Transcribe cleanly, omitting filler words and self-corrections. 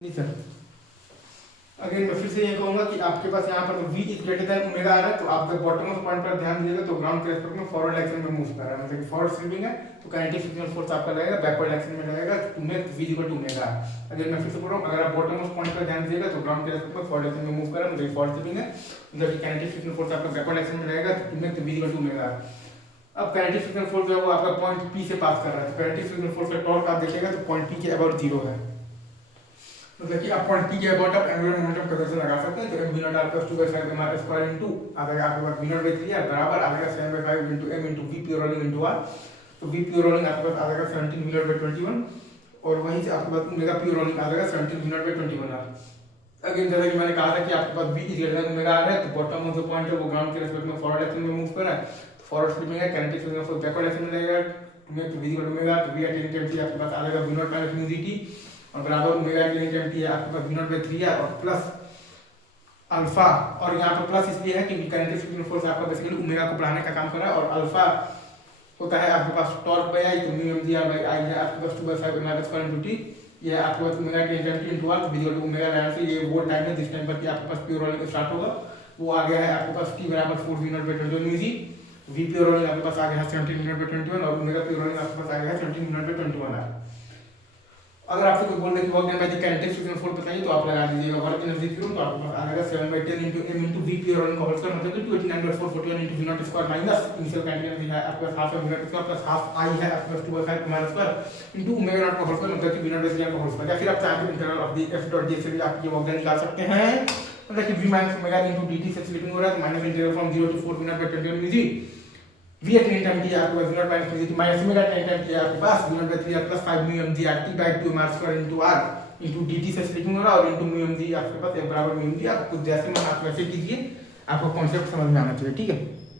जी sir. अगर मैं फिर से ये कहूंगा कि आपके पास यहाँ पर v is greater than omega आ रहा है, तो आप जब बॉटम ऑफ पॉइंट पर ध्यान दीजिएगा तो ग्राउंड के रेस्पेक्ट में फॉरवर्ड डायरेक्शन में मूव कर रहा है, मतलब कि फॉरवर्ड स्वीपिंग है तो काइनेटिक फ्रिक्शनल फोर्स आपका लगेगा बैकवर्ड डायरेक्शन में लगेगा, to make v equal to omega. अगर मैं फिर से बोल रहा हूँ, अगर आप बॉटम ऑफ पॉइंट पर ध्यान दीजिएगा तो ग्राउंड के रेस्पेक्ट में फॉरवर्ड डायरेक्शन में मूव कर रहा है, मतलब फॉरवर्ड स्वीपिंग है, मतलब कि काइनेटिक फ्रिक्शनल फोर्स आपका बैकवर्ड डायरेक्शन में लगेगा, to make v equal to omega. अब काइनेटिक फ्रिक्शनल फोर्स जो है वो आपका पॉइंट P से पास कर रहा है, तो काइनेटिक फ्रिक्शनल फोर्स का टॉर्क आप देखिएगा तो पॉइंट P के अबाउट 0 है, मतलब कि आप पॉइंट P के अबाउट आप एंगुलर मोमेंटम कैसे लगा सकते हैं। तो m v naught r plus 2 by 5 m r square into आ जाएगा आपके पास v नॉट बाई 3 r बराबर आ जाएगा 7 by 5 into m into v pure rolling into r। तो v प्योर रोलिंग आपके पास आ जाएगा 17 v नॉट बाई 21 और वहीं से आपके पास ओमेगा प्योर रोलिंग आ जाएगा 17 v not by 21 r। Again जैसा कि मैंने कहा था कि आपके पास v is greater than omega r है, तो बॉटम ऑफ द पॉइंट है वो ग्राउंड के रेस्पेक्ट में फॉरवर्ड डायरेक्शन में मूव कर रहा है, तो फॉरवर्ड स्वीपिंग है, kinetic frictional force backward direction में लगेगा, तो v इक्वल टू ओमेगा, तो v एट इनटेंसिटी आपके पास आ जाएगा v not minus mu dt और बराबर ओमेगा की इनटेंसिटी है आपके पास v नॉट बाई 3 है और प्लस अल्फा, और यहाँ पर प्लस इसलिए है क्योंकि काइनेटिक फ्रिक्शनल फोर्स आपका बेसिकली ओमेगा को बढ़ाने का काम कर रहा है, और अल्फा होता है आपके पास टॉर्क बाई आई, तो mu m g r by I है आपके पास 2 by 5 m r square into t, ये आपके पास ओमेगा की इंटेंसिटी इनटू r, तो v इक्वल टू ओमेगा रहने से ये वो टाइम है जिस टाइम पर कि आपके पास प्योर रोलिंग स्टार्ट होगा, वो आ गया है आपके पास t बराबर 4 v not by 21 mu g, v pure rolling आपके पास आ गया है 17 v नॉट बाई 21 और ओमेगा प्योर रोलिंग आपके पास आ गया है 17 v नॉट बाई 21 r। अगर आपसे कोई बोल दे कि work done by the kinetic frictional force बताइए तो आप लगा दीजिएगा वर्क एनर्जी थ्योरम, तो आपके पास आ जाएगा 7 by 10 into m into v pure rolling का होल स्क्वायर, मतलब कि 289/441 into v naught square minus initial kinetic energy है आपके पास half m naught square plus half i है आपके पास 2 by 5 m square into omega naught का होल स्क्वायर, मतलब कि v नॉट बाई 3 का होल स्क्वायर, या फिर आप चाहे तो integral of the f dot j से भी आप ये वर्क डन निकाल सकते हैं, मतलब कि v minus omega into dt से स्प्लिटिंग हो रहा है, तो minus integral from 0 to 4 v not by 21 mu g, v at in time t आपके पास v not minus mu g minus omega in time t आपके पास v not by 3 plus 5 mu m g r t by 2 m r square into r into dt से splitting हो रहा है, और into mu m g आपके पास f बराबर mu m g, आप कुछ जैसे मन आप वैसे कीजिए, आपको कॉन्सेप्ट समझ में आना चाहिए, ठीक है।